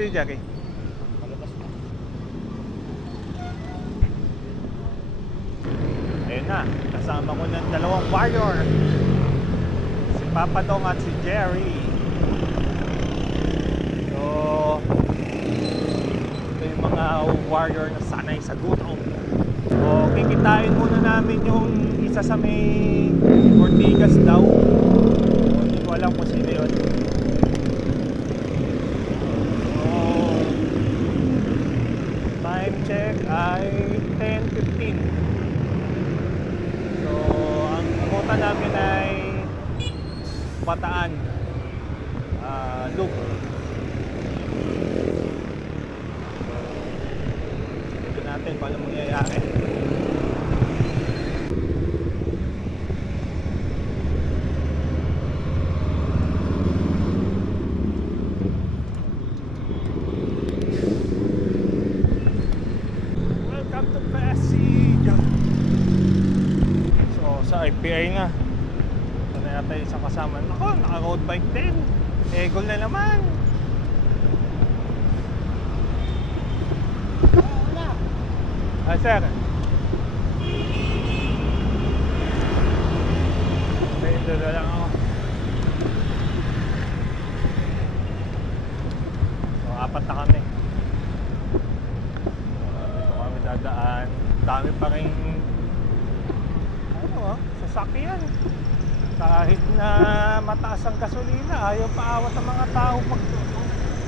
si Jackie? Malabas na. Ayun na, kasama ko ng dalawang warrior. Si Papa Dong at si Jerry. So, ito yung mga warrior na sanay sa gutom. So, kikitain muna namin yung isa sa may Ortigas daw. So, hindi ko alam kung sino yun. So, time check ay 10:15. So, ang ruta namin ay Bataan, Loop. Ito natin kung ano mangyayari. Welcome to Pasig. So, sa IPI na. Ito na yata yung isang kasama. Ako, naka-road bike din. Egol na naman. Ah, sir. May dala lang ako. So, apat na kami. Dito kami dadaan. Dami pa rin sasakyan. Kahit na mataas ang gasolina, ayaw paawat ang mga tao pag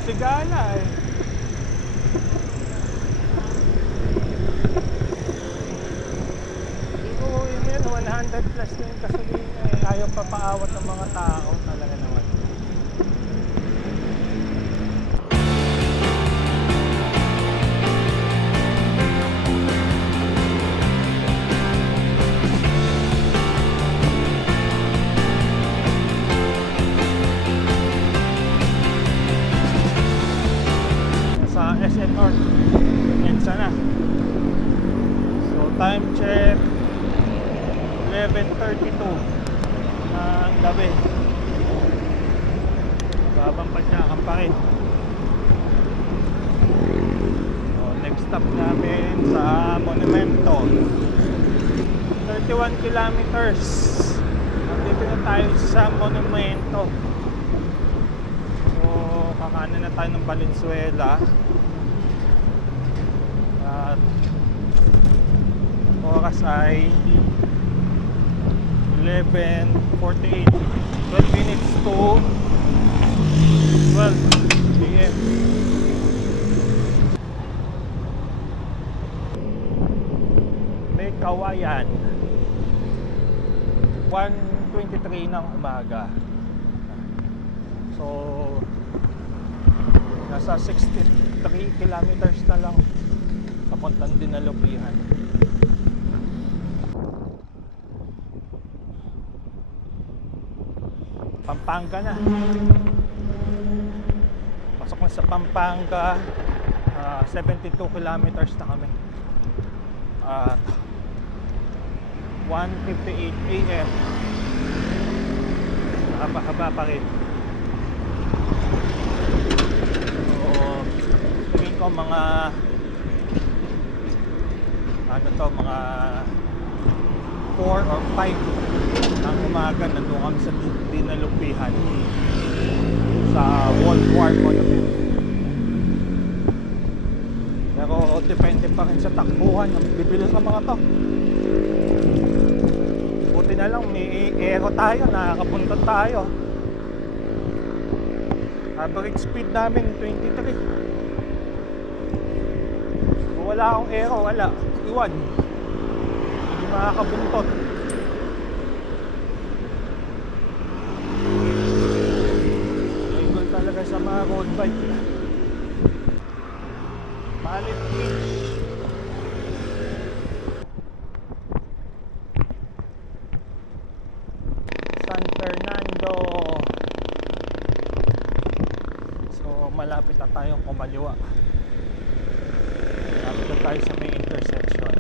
sigala eh. Siguro yun 100 plus na yung gasolina eh. Ayaw pa paawat ang mga tao talaga naman. SM North EDSA na. So time check 11:32 ng gabi. Babang Panyakan pa rin. So next stop namin sa Monumento, 31 kilometers. Nandito na tayo sa Monumento. So kakanan na tayo ng Valenzuela. At oras ay 11:48, 12 minutes to 12 p.m. May Kawayan, 1:23 ng umaga. So nasa 63 kilometers na lang papuntang Dinalupihan. Pampanga na. Pasok na sa Pampanga. 72 kilometers na kami. At 1:58 AM. Haba-haba pa rin. So, tingin ko mga mga 4 or 5 ng umaga nandun kami sa Dinalupihan sa World War Monument. Pero depende pa rin sa takbuhan ng bibilis ng mga to. Buti na lang may aero tayo, nakakapunta tayo. Average speed namin 23. Kung wala akong aero, wala. Iwan, hindi makakabuntot. Tingol talaga sa mga road bike. Palit Beach, San Fernando. So malapit na tayong kumaliwa. Malapit na tayo sa may intersection.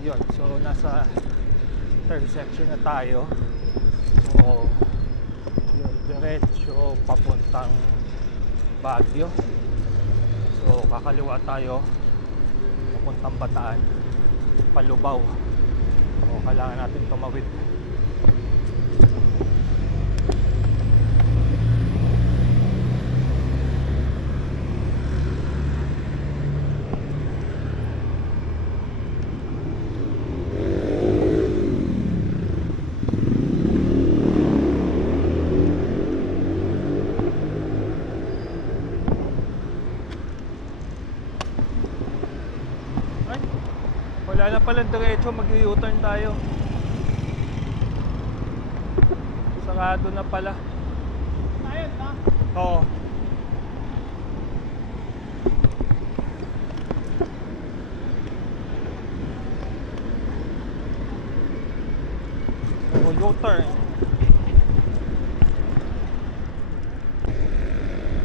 Yun, so nasa intersection na tayo. So yun, diretso papuntang Baguio. So kakaliwa tayo papuntang Bataan, Palubao. So kailangan natin tumawid. Wala na palang diretso, mag-u-turn tayo. Sarado na pala. Ayun na. Oo. U-turn.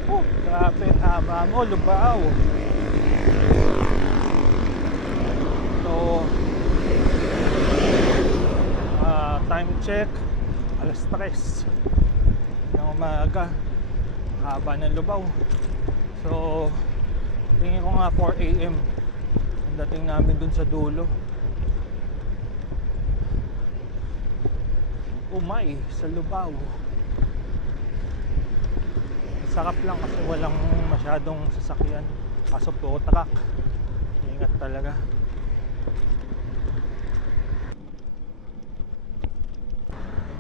Oh, grabe, haba mo, Lubao. Time check, alas 3 ng umaga, haba ng Lubao. So tingin ko nga 4 AM ang dating namin dun sa dulo. Umay sa Lubao. Sarap lang kasi walang masyadong sasakyan, kaso tow truck, ingat talaga.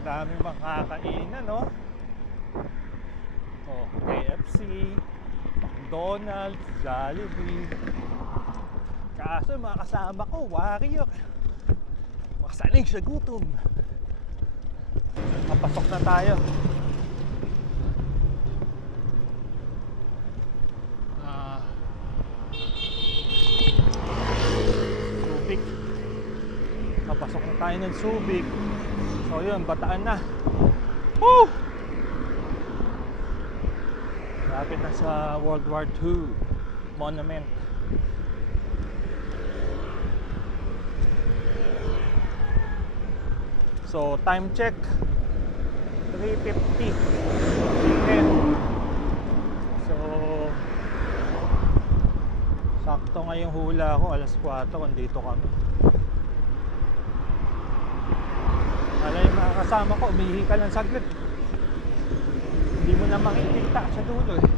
Daming makakainan, no? Oh, KFC, McDonald's, Jollibee. Kaso mga kasama ko, warrior. Makasaling sa gutom. Papasok na tayo. Subic. Papasok na tayo ng Subic. So yun, Bataan na. Woo! Lapit na sa World War II Monument. So time check 3:50 PM. So sakto ngayong hula ko, alas 4 andito kami. Alay, mga kasama ko, umihi ka lang saglit. Hindi mo na makikita sa dulo eh.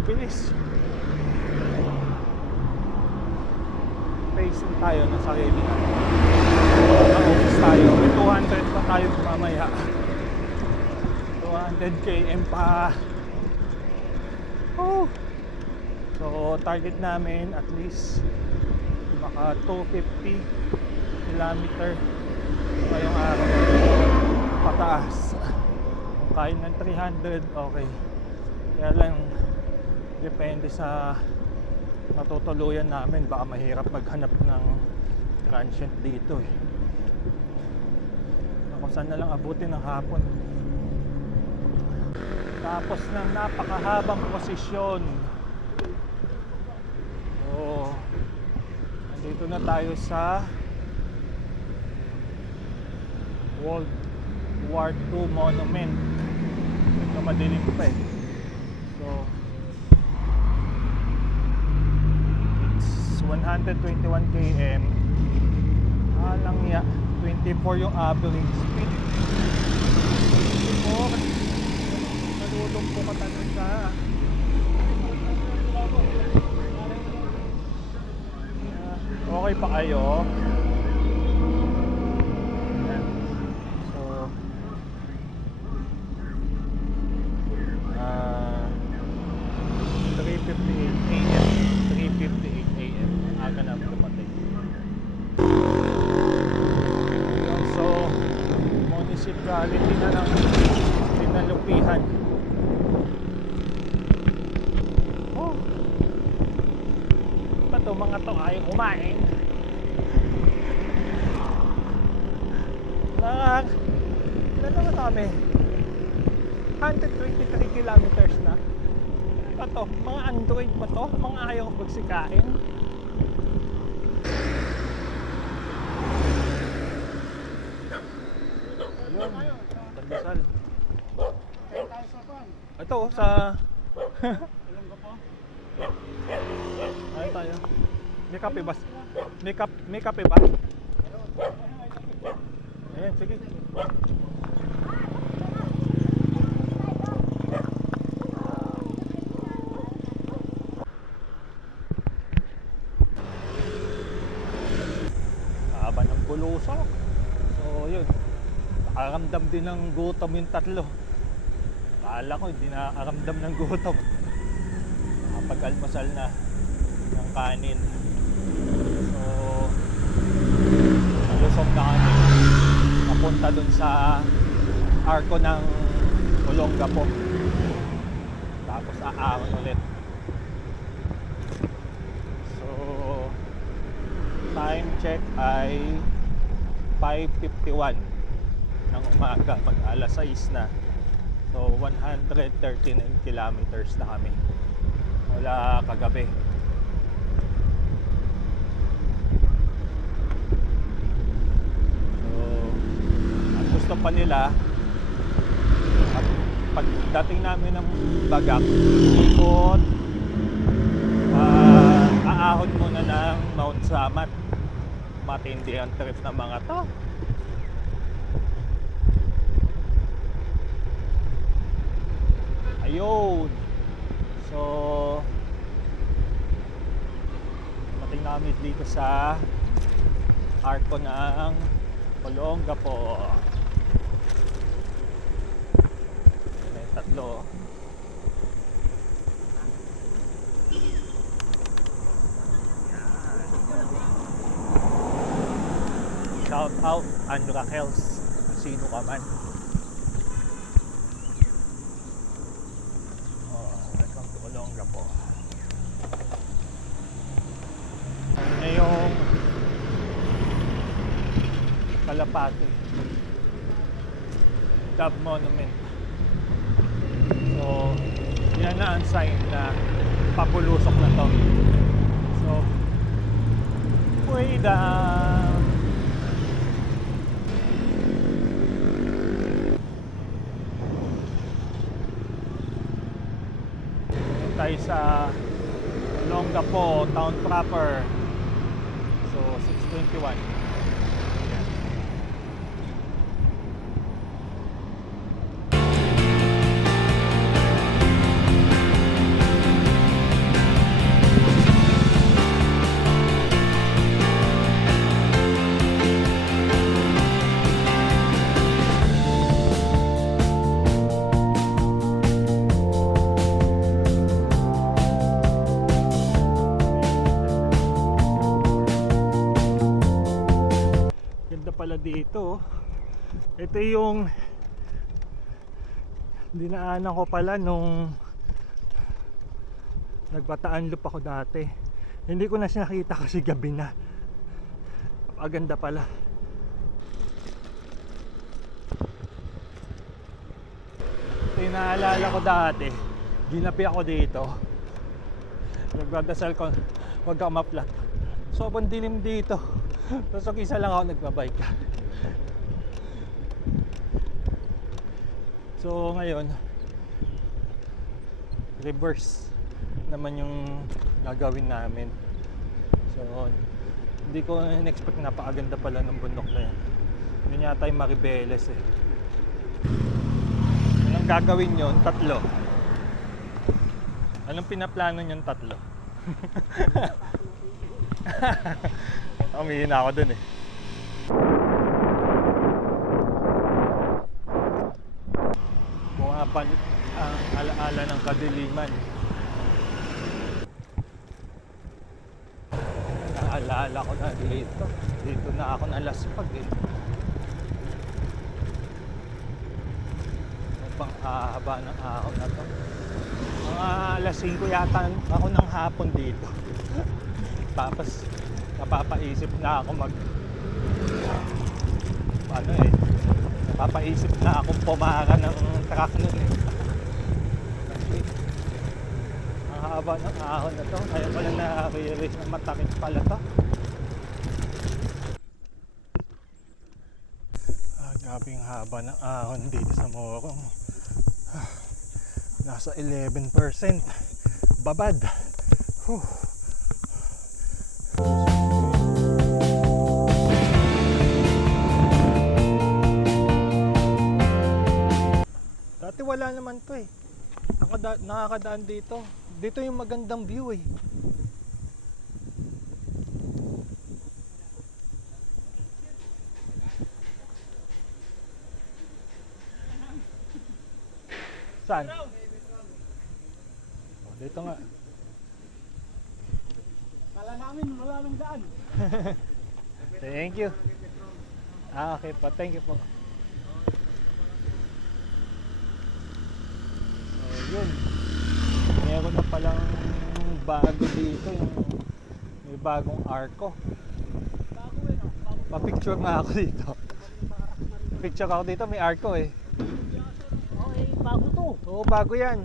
Bibilis. Pacing tayo ng sarili natin. Naka-office tayo. May 200 pa tayo mamaya. 200 km pa. Oh. So target namin at least maka 250 kilometer ngayong araw pataas. Kung kaya ng 300, okay. Kaya lang depende sa matutuluyan namin, baka mahirap maghanap ng transient dito eh. Kung saan na lang abutin ng hapon. Tapos ng napakahabang posisyon. Oh, dito na tayo sa World War II Monument. Ito madilim pa eh. So it's 121 km. Alang ya, 24 yung average speed. 24. Nalulong po ka talaga. Okay pa kayo? So 3:58 AM. 3:58 AM. Aga na dumating. So municipality na lang Sinalupihan. Oh, to, mga to ay kumain. Ilan naman kami? 123 kilometers na. Ano to? Mga Android ba to? Mga ayaw pagsikain. Yun, pandesal. Ito sa Alam ko po. ano tayo? May kape ba? May kape ba? Ayan, sige. Haba ng bulusok. So, yun. Nakaramdam din ng gutom yung tatlo. Akala ko hindi nakakaramdam ng gutom. Nakapag-almusal na ng kanin. So, nalusog na kami. Napunta dun sa arko ng Olongapo. Tapos aahon ulit. So, time check ay 5:51 ng umaga, mag alas 6 na. So 139 kilometers na kami mula kagabi. So ang gusto pa nila at pagdating namin ng Bagak, ikot, aahon muna ng Mount Samat. Matindi ang trip ng mga to. Ayun. So dumating namin dito sa arko ng Olongapo. May tatlo. Shout out Andrew Rakels, sino ka man. Welcome to Olongapo. Ano yung Kalapate Dove Monument. So, yan na ang sign na papulusok na to. So, way down. Tayo sa Olongapo town proper. So 6:21. Ganda pala dito. Ito yung dinaanan ko pala nung nagbataan loop ako dati. Hindi ko na siya nakita kasi gabi na. Napakaganda pala. Ito yung naalala ko dati. Ginapi ako dito. Nagdadasal ko, huwag kang maplat. Sobrang dilim dito. Tapos isa lang ako nagbabike. So ngayon reverse naman yung gagawin namin. So hindi ko in-expect na napakaganda pala ng bundok na yan. Yun yata yung Maribeles eh. Anong gagawin nyo? Tatlo. Anong pinaplano nyo? Tatlo? Umihina ako dun eh. Bumabalik ang alaala ng kadiliman. Naalala ko na dito. Dito na ako nalaspag eh. Pang haba ng ahon na to. Mga alas 5 yata ako ng hapon dito. Tapos napapaisip na ako napapaisip na akong pumara ng truck nun eh. Kasi ang haba ng ahon na to. Kaya pala na-realize na matakit pala to. Grabe yung haba ng ahon dito sa Morong. Nasa 11%. Babad. Whew. Dati wala naman to eh. Nakakadaan dito. Dito yung magandang view eh. Saan? Oh, dito nga. Kala namin malaming daan. Thank you. Okay po. Thank you po. So, yun. Meron na palang bago dito. May bagong arko. Pa-picture nga ako dito. Picture ako dito. May arko eh. Oh, eh, bago to. Oo, bago yan.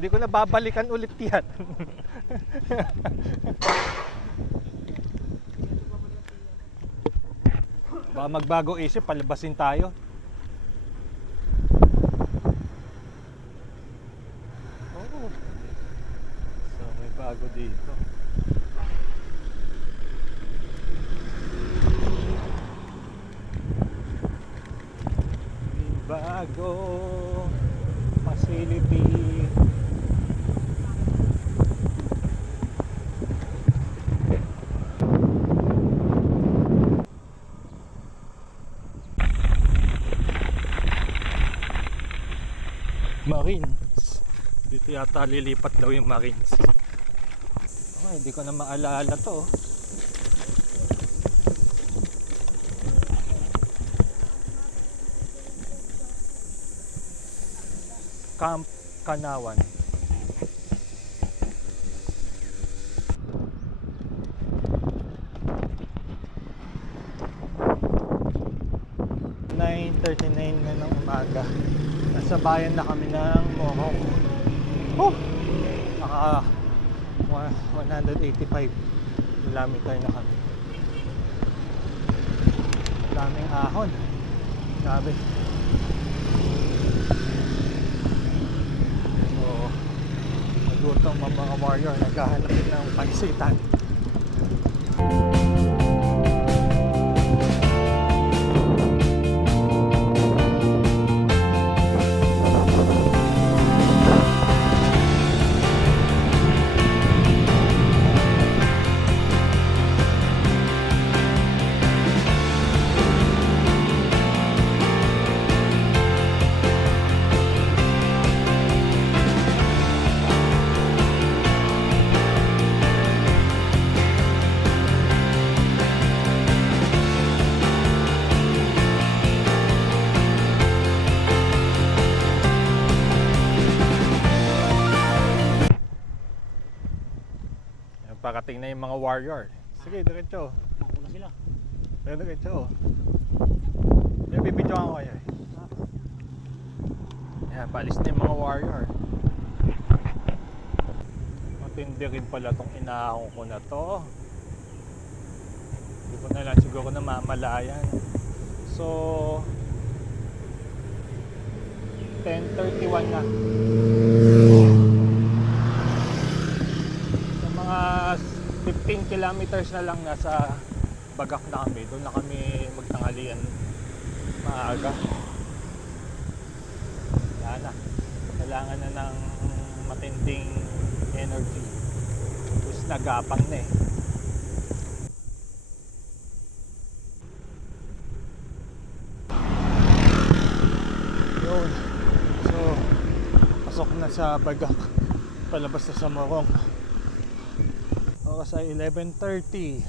Hindi ko na babalikan ulit yan. Baka magbago isip, palabasin tayo. Oo. So, may bago dito. May bago facility. Marines. Dito yata lilipat daw yung Marines. Okay, hindi ko na maalala to. Camp Kanawan. Na ng umaga. Nasa bayan na kami ng Mohong. Oh! Naka 185 kilometer na kami. Daming ahon. Grabe. So, nagutong mga warrior. Naghahanap din ng paisitan. Parating na yung mga warrior. Sige, diretso. Ako na sila. Diretso. Yung bibidyo ako kayo eh. Yan, paalis na yung mga warrior. Matindi rin pala tong inaahon ko na to. Hindi ko na lang siguro na mamalayan. So 10:31 na. Sa mga 15 kilometers na lang nasa Bagak na kami. Doon na kami magtanghalian maaga. Wala na. Kailangan na ng matinding energy. Tapos nagapang na eh. Yun. So, pasok na sa Bagak. Palabas na sa Morong. Oras ay 11:30.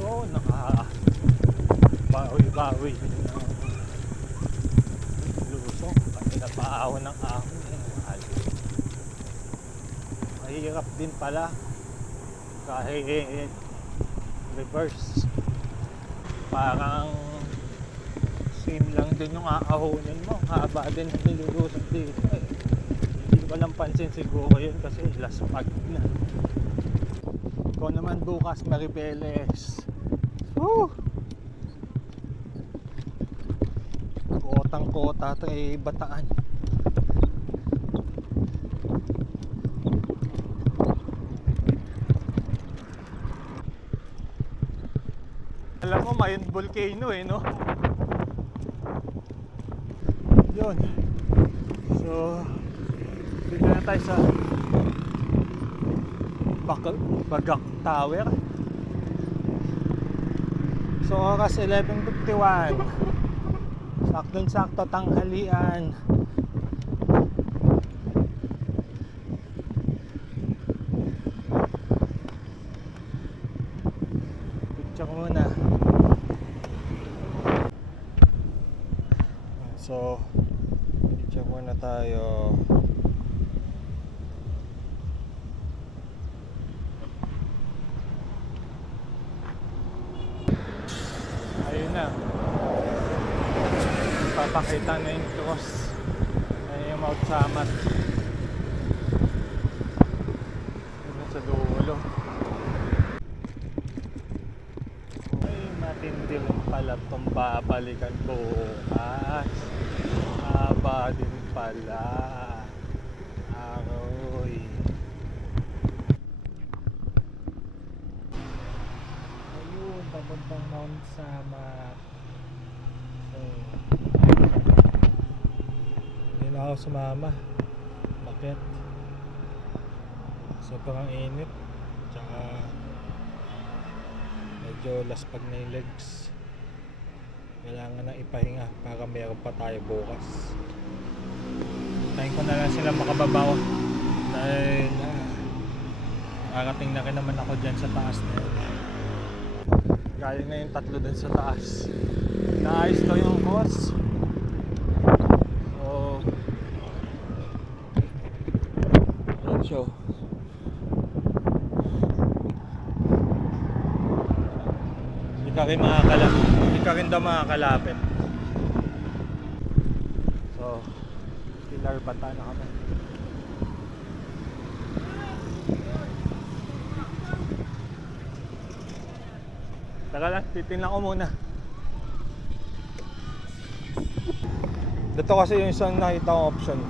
Yun, naka-bawi-bawi ng lusong. Kasi napaawan ng ahon. Mahirap din pala kahit reverse. Parang same lang din yung aahonin mo. Haba din ang nilulusong dito eh. Hindi ko lang pansin siguro yun kasi last pag na. Ikaw naman bukas Maribeles. Woo! papuntang Kota Bataan. Alam mo, Mayon Volcano eh, no? Yun. So, dito na tayo sa Bagak Tower. So, oras 11:51. Saktong-sakto tanghalian. Picture muna. So, picture muna tayo. Ayun na. Papakita na yung cross. Ayun yung Mount Samat. Ayun sa dulo. Ay, matindi rin pala itong babalikan bukas. Haba din pala. Aroy. Ayun, papuntang Mount Samat. So, hindi na ako sumama. Bakit? Sobrang init. Tsaka medyo laspag na yung legs. Kailangan na ipahinga para meron pa tayo bukas. Tayin ko na lang sila makababaw. Dahil nakarating na rin naman ako dyan sa taas na yun. Galing na yung tatlo dun sa taas. Naayos daw yung course. So, yun siya. Hindi ka rin daw makakalapit. So, Pilar Bata na kami. Teka lang, titingnan ko muna. Dito kasi yung isang nakita kong option.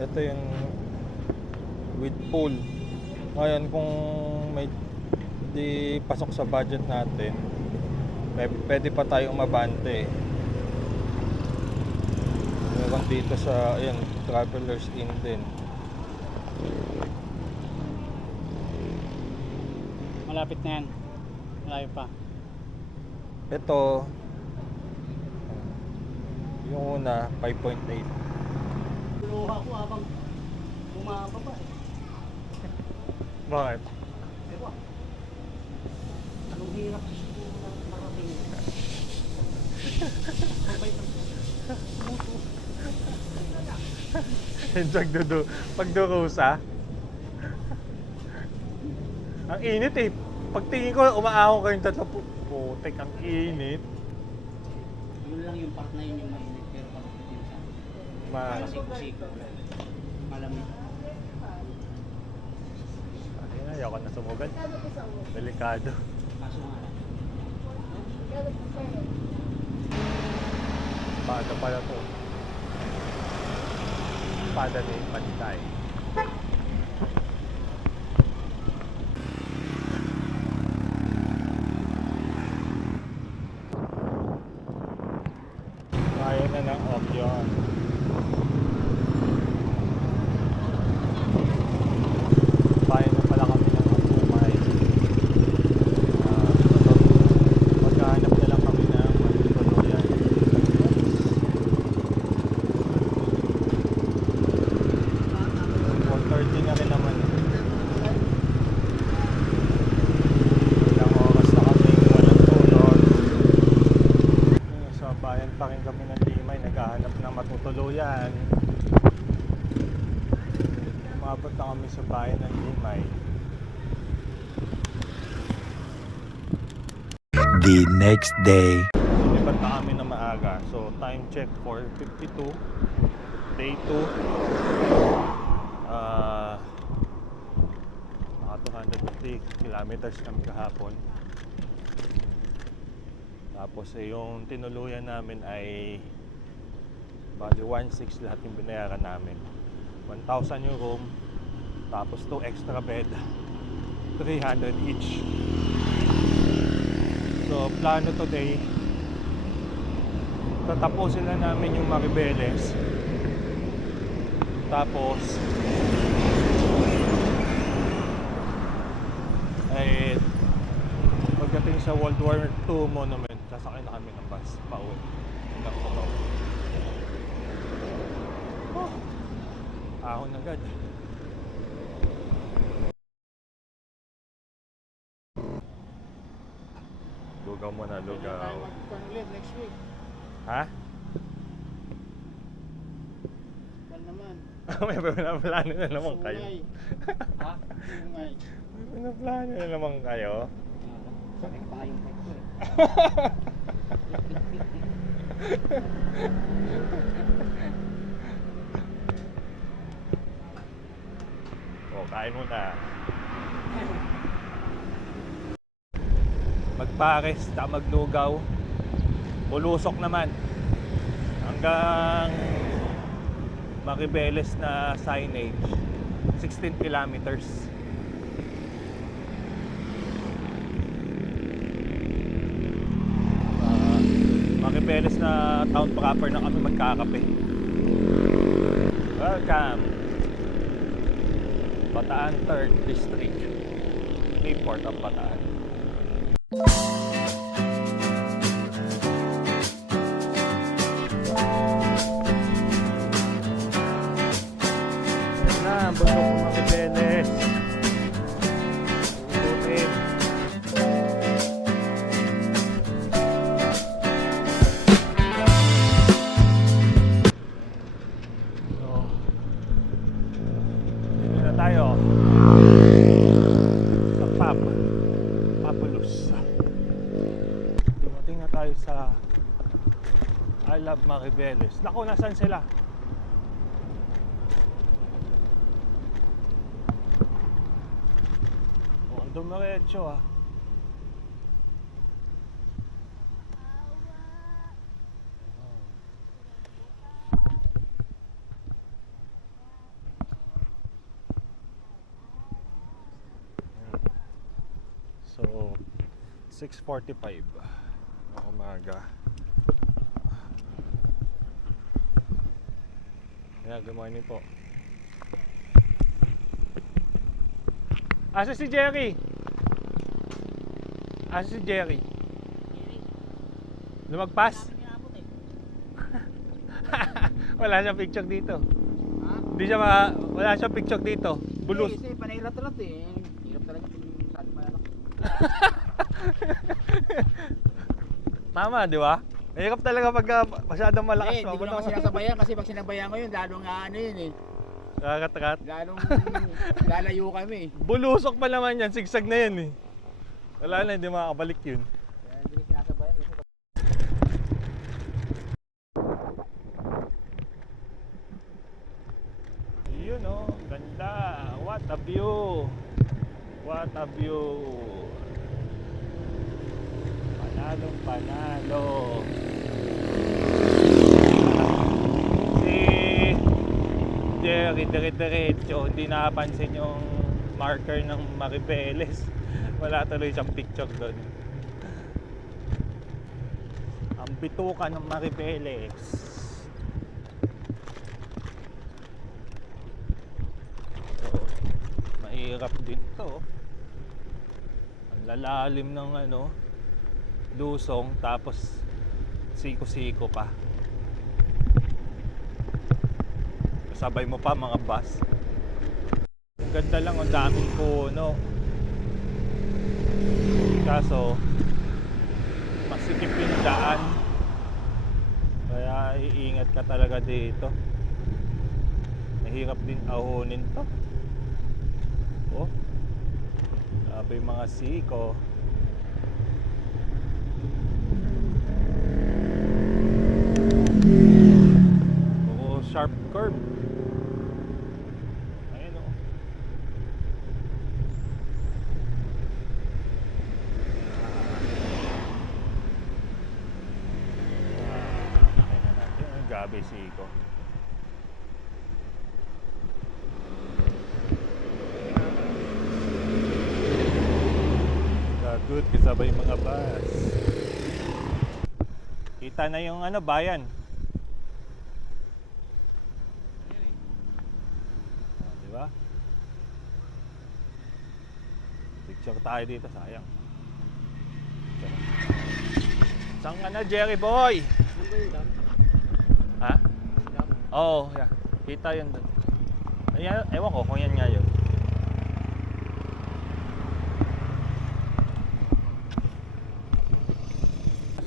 Ito yung with pool. Ngayon kung may di pasok sa budget natin, pwede pa tayong umabante. Meron dito sa ayan, Travelers Inn din. Malapit na yan. Malayo pa. Ito yung una 5.8. Luha ko habang bumababa eh. Bakit? Ewa. Anong hirap sa siguro na narating. Mabait ang muto. Yung pagdurusa. Ang init eh. Pagtingin ko, umaahon kayong tatlo. Putik, ang init. Yun lang yung part na yun yung mainit. Pero pag pinsan, siko-siko. Malamig. Ayun, ayoko na sumugad. Delikado. Kaso nga lang. Pada pala to. Pada ni Pantay. Kaya na ng option. Bayan na pala kami ng Umay. Maghahanap na lang kami ng matutuluyan. 4:30 na rin naman. Ilang oras na kami walang tulog. Sa bayan pa rin kami ng Limay, naghahanap ng matutuluyan. Umabot na kami sa bayan ng Limay. The next day. Lipat na kami na maaga. So time check 4:52. Day 2. Naka 250 kilometers kami kahapon. Tapos yung tinuluyan namin ay bali 1.6 lahat yung binayaran namin. 1,000 yung room, tapos 2 extra bed, 300 each. So plano today, tatapusin na namin yung Maribeles. Tapos ay pagdating sa World War II Monument, sasakay na kami ng bus pauwi hanggang Cubao. Ahon agad. Lugaw muna, lugaw. Ulit next week. Ha? Wal naman. May pinaplano na naman kayo. Sungay. Ha? Sungay. May pinaplano na naman kayo. Sakit pa yung mic ko eh. O, kain muna. Magpares, maglugaw. Bulusok naman. Hanggang Maribeles na signage. 16 kilometers. Maribeles na town proper na kami magkakape. Welcome. Bataan 3rd District. Mayport of Bataan. Yan na, bundok ng Maribeles. Ubutin. So, dito na tayo. Sa pub. Pabulus. Dumating na tayo sa I Love Maribeles. Naku, nasan sila? Oh, ang dumiretso ah. So 6:45 ng umaga. Yeah, good morning po. Asa si Jerry? Asa si Jerry? Lumagpas? Wala siyang picture dito. Ha? Hindi siya wala siyang picture dito. Bulus. Kasi panahirap-hirap eh. Hirap talaga pag masyado malalaki. Tama, di ba? Mahirap talaga pag masyadong malakas. Hindi ko naman sinasabayan kasi pag sinabayan ko yun, lalong ano yun eh. Kakat-kat. Lalong lalayo kami eh. Bulusok pa naman yan, sigsag na yan eh. Wala na, hindi makakabalik yun. Kaya hindi ko sinasabayan. Yun oh, ganda. What a view. What a view. Panalong panalo. Si Jerry dire-diretso, hindi nakapansin yung marker ng Maribeles. Wala tuloy siyang picture doon. Ang bituka ng Maribeles. So, mahirap din to. Ang lalalim ng ano, lusong, tapos siko-siko pa. Sabay mo pa mga bus. Ang ganda lang, ang daming puno. Kaso masikip yung daan, kaya iingat ka talaga dito. Mahirap din ahonin to. Oh, grabe yung mga siko. Oo, sharp curve. Ayun oh. kasabay si Iko. Good, kasabay yung mga bus. Kita na yung ano, bayan. Di ba? Picture tayo dito, sayang. Saan ka na, Jerry boy? Ha? Oo, yeah. Kita yun doon. Ayan, ewan ko kung yan nga yun.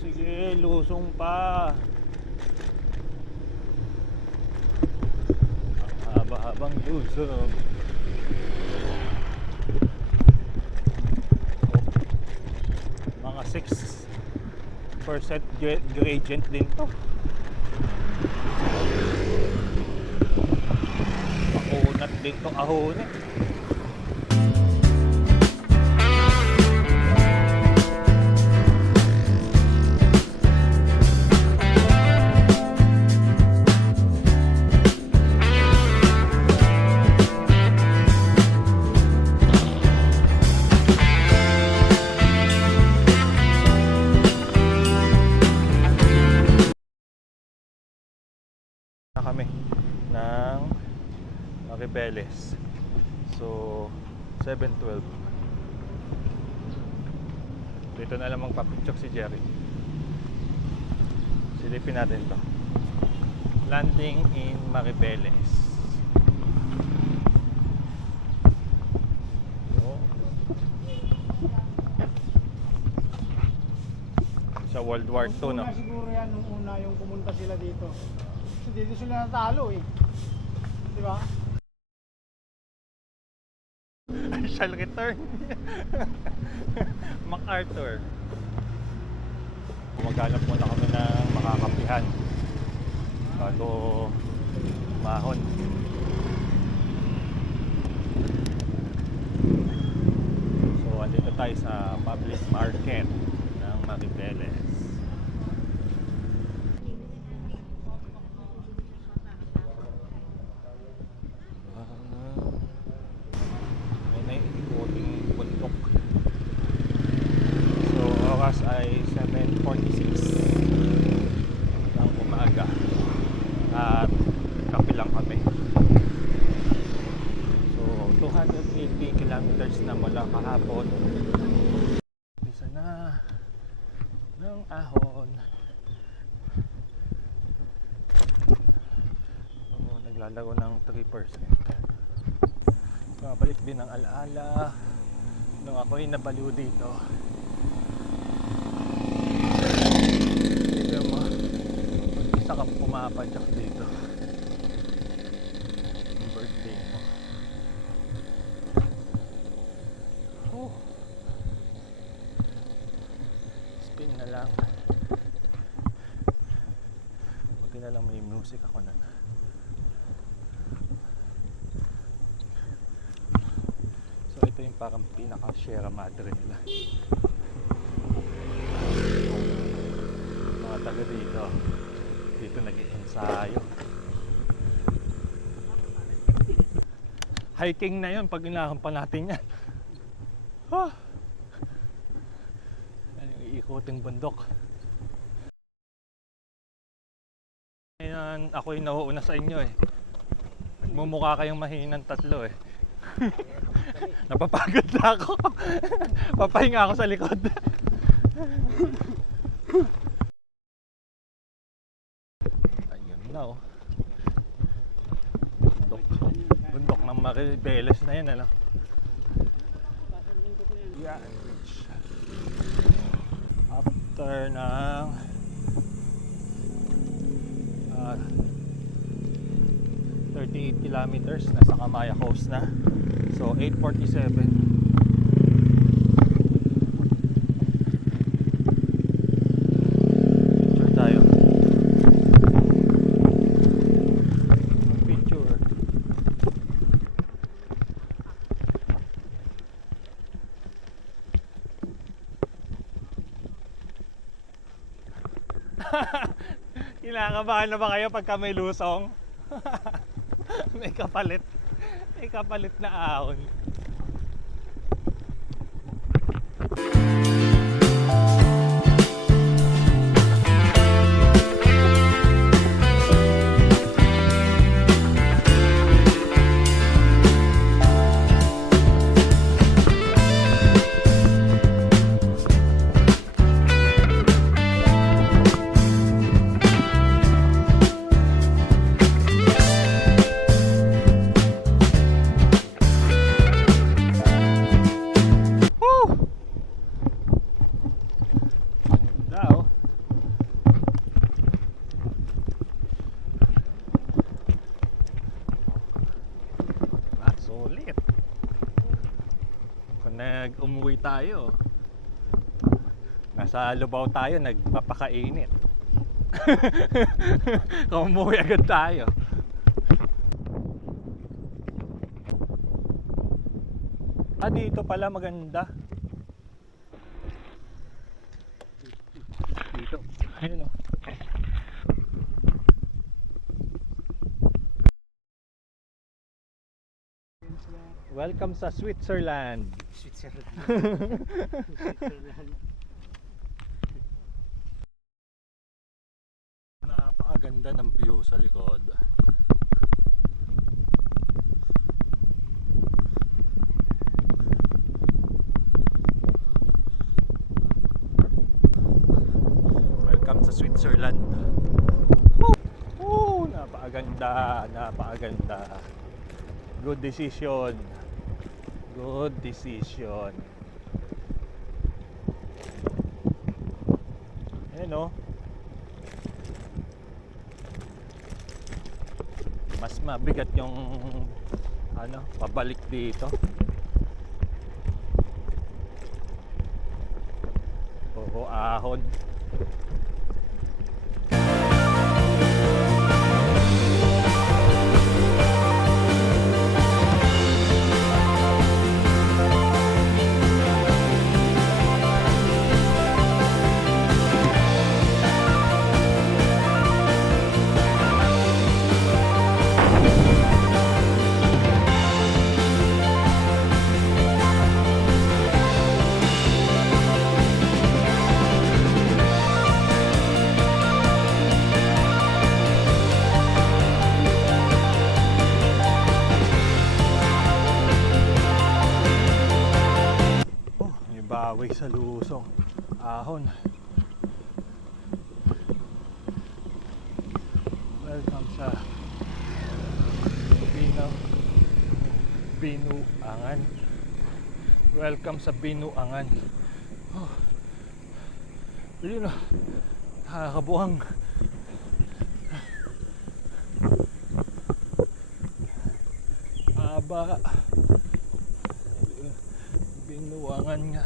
Sige, lusong pa. Ang haba-habang lusong. Mga 6% gradient din to. Ahonat din to, ahonat. Na kami ng Maribeles. So 7:12. Dito na lang magpapicture si Jerry. Silipin natin to. Landing in Maribeles. Sa World War II, no? Una siguro yan nung una yung pumunta sila dito. Kasi dito sila natalo eh. Di ba? I shall return. MacArthur. Maghanap muna kami ng makakapihan bago mahon. So andito tayo sa public market ng Maribeles. May naikuting bundok. So oras ay 7:46 ng umaga at kape lang kami. So 280 kilometers na mula kahapon. Isa na ng ahon. So, naglalaro ng 3%. Balik din ang alaala nung ako'y nabaliw dito. Tignan mo, isa kang pumapadyak dito. Yung birthday mo. Oh. Spin na lang. Buti na lang may music ako na. So ito yung parang pinaka-Sierra Madre nila. Mga taga dito. Dito nag-ensayo. Hiking na yun pag inahon pa natin yan. Ah. Yan yung iikuting bundok. Ngayon ako'y nauuna sa inyo eh. Nagmumukha kayong mahinang tatlo eh. Napapagod na ako. Papahinga ako sa likod. Ayun na oh. Bundok ng Maribeles na yan ano. Yeah, after ng 38 kilometers nasa Kamaya Coast na. So 8:47. Picture tayo. Picture. Kinakabahan na ba kayo pagka may lusong? May kapalit. May kapalit na ahon. Woo! Daw. Sulit. Kung umuwi tayo, nasa Lubao tayo, nagpapakainit. Kung umuwi agad tayo. Dito pala maganda. Dito. Ayun o. Welcome sa Switzerland. Switzerland. Napakaganda ng view sa likod. Welcome sa Switzerland. Napakaganda, napakaganda. Good decision. Good decision. Ayan o. Mas mabigat yung pabalik dito. Oo, ahon. Bawi sa lusong ahon. Welcome sa Binuangan. Welcome sa Binuangan. Oh. Yun o, nakakabuhang. Aba, Binuangan nga.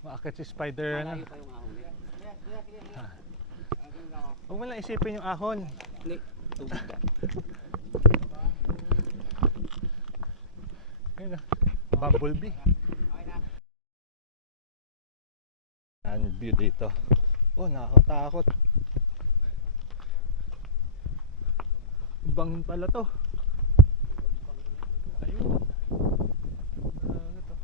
Maakit si spider na. Malayo pa yung ahon eh. Huwag mo lang isipin yung ahon. Hindi, tubig ba? Ayun na, bumblebee. Yan view dito. Oh, nakakatakot. Bangin pala to. Ayun. Ano to?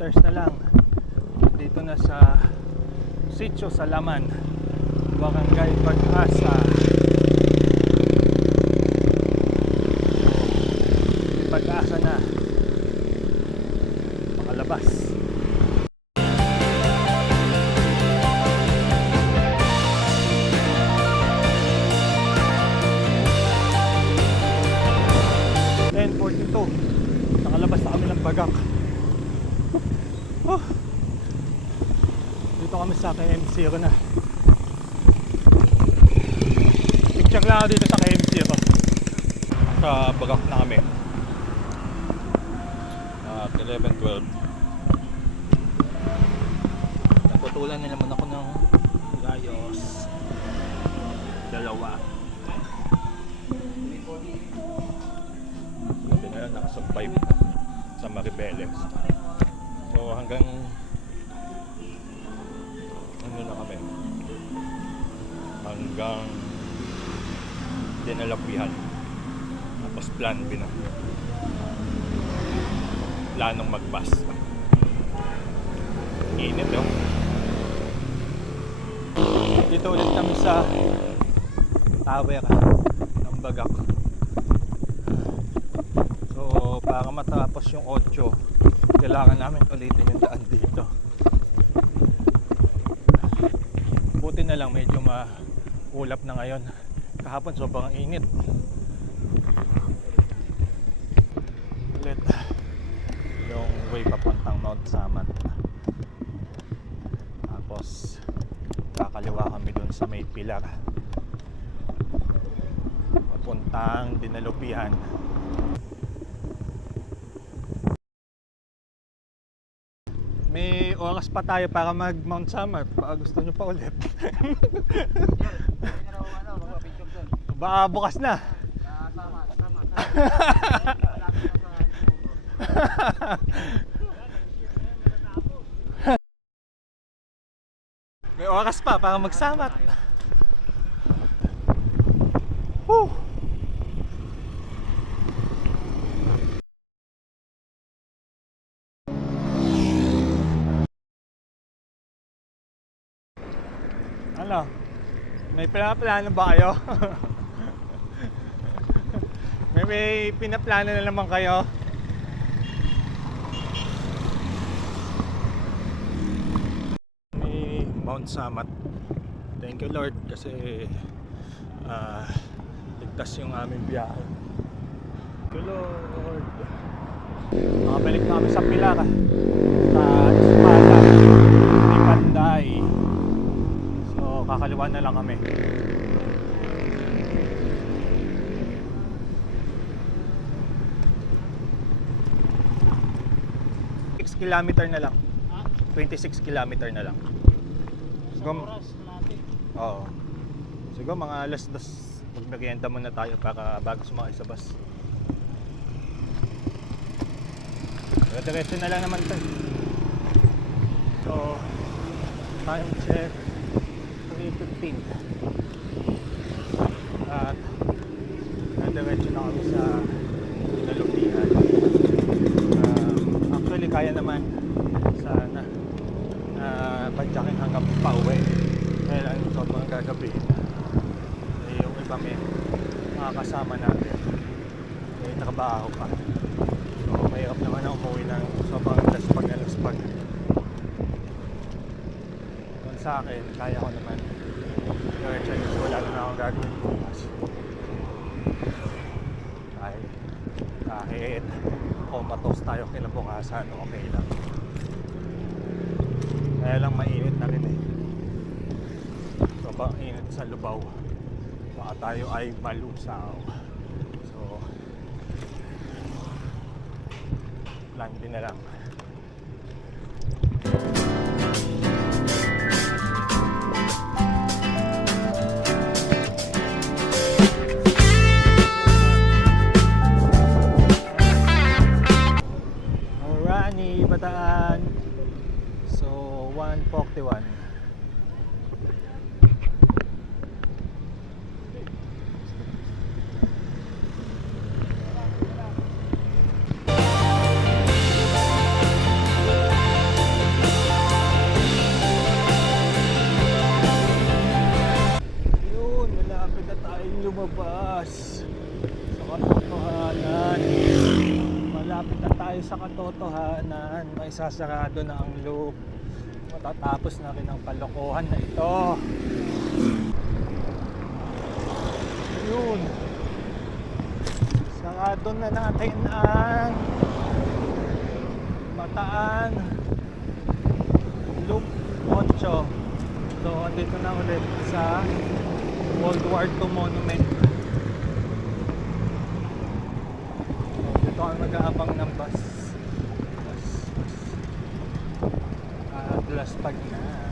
kilometers na lang. Dito na sa Sitio Salaman, Barangay Pag-asa. May Pag-asa na makalabas. Nakalabas na kami ng Bagak. Dito kami sa KM0 na. Picture lang ako dito sa KM0. Sa Bagak na kami. At 11:12. Natutulan na naman ako ng layos. Dalawa. Buti na lang nakasurvive sa Maribeles. So hanggang ano na kami, hanggang Dinalapihan, tapos plan B na, planong magbus. Init yun. Dito ulit kami sa tower ng Bagak. So para matapos yung 8, kailangan namin ulitin yung daan dito. Buti na lang medyo maulap na ngayon. Kahapon sobrang init. Ulit yung way papuntang Mount Samat. Tapos kakaliwa kami dun sa may pilar papuntang Dinalupihan. May oras pa tayo para mag Mount Samat. Baka gusto nyo pa ulit. Baka bukas na. May oras pa para magsamat. Woo! Ano? May pinaplano ba kayo? may pinaplano na naman kayo? May Mount Samat. Thank you Lord kasi ligtas yung aming biyahe. Thank you Lord. Nakabalik na kami sa Pilar, sa Espada ni Panday. So kakaliwa na lang kami. 6 kilometer na lang. 26 kilometer na lang. Siguro, oo. Siguro mga alas 2 magmerienda muna tayo para bago sumakay sa bus. Diretso na lang naman tayo. So, time check 3:15. At diretso na kami sa Dinalupihan. Actually, kaya naman sana padyakin hanggang pauwi. Kaya lang sobrang gagabihin. Yung iba may mga kasama natin may trabaho pa. So mahirap naman ang umuwi ng sobrang laspag. Kung sa akin, kaya ko naman diretso, wala na akong gagawin bukas. Kahit comatose tayo kinabukasan, okay lang. Kaya lang mainit na rin eh. Sobrang init sa Lubao. Baka tayo ay malusaw. So plan din na lang. Orani, Bataan. So 1:41. katotohanan, may sasarado na ang loop. Matatapos na rin ang kalokohan na ito. Ayun. Sarado na natin ang Bataan Loop 8. So, andito na ulit sa World War II Monument. So, dito ang mag-aabang ng bus. At laspag na.